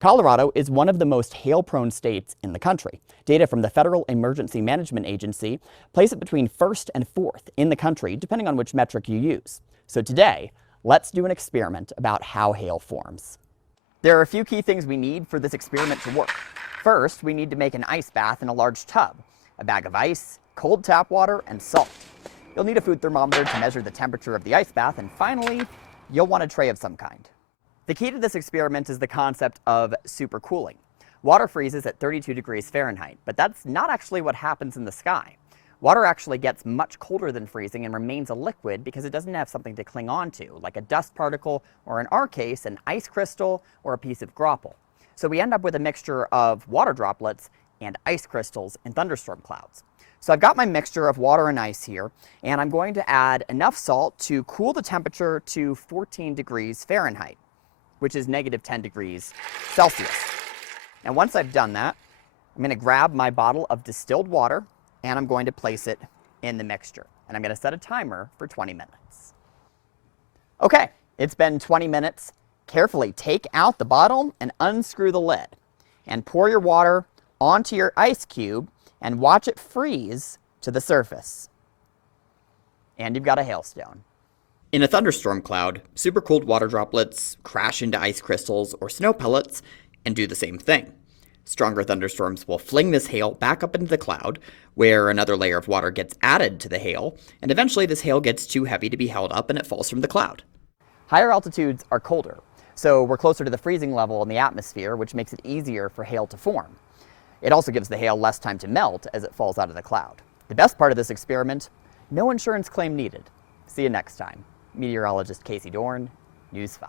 Colorado is one of the most hail-prone states in the country. Data from the Federal Emergency Management Agency place it between first and fourth in the country, depending on which metric you use. So today, let's do an experiment about how hail forms. There are a few key things we need for this experiment to work. First, we need to make an ice bath in a large tub, a bag of ice, cold tap water, and salt. You'll need a food thermometer to measure the temperature of the ice bath, and finally, you'll want a tray of some kind. The key to this experiment is the concept of supercooling. Water freezes at 32 degrees Fahrenheit, but that's not actually what happens in the sky. Water actually gets much colder than freezing and remains a liquid because it doesn't have something to cling on to, like a dust particle, or in our case, an ice crystal or a piece of grapple. So we end up with a mixture of water droplets and ice crystals in thunderstorm clouds. So I've got my mixture of water and ice here, and I'm going to add enough salt to cool the temperature to 14 degrees Fahrenheit. Which is negative 10 degrees Celsius. And once I've done that, I'm going to grab my bottle of distilled water and I'm going to place it in the mixture. And I'm going to set a timer for 20 minutes. Okay, it's been 20 minutes. Carefully take out the bottle and unscrew the lid. And pour your water onto your ice cube and watch it freeze to the surface. And you've got a hailstone. In a thunderstorm cloud, supercooled water droplets crash into ice crystals or snow pellets and do the same thing. Stronger thunderstorms will fling this hail back up into the cloud, where another layer of water gets added to the hail, and eventually this hail gets too heavy to be held up and it falls from the cloud. Higher altitudes are colder, so we're closer to the freezing level in the atmosphere, which makes it easier for hail to form. It also gives the hail less time to melt as it falls out of the cloud. The best part of this experiment, no insurance claim needed. See you next time. Meteorologist Casey Dorn, News 5.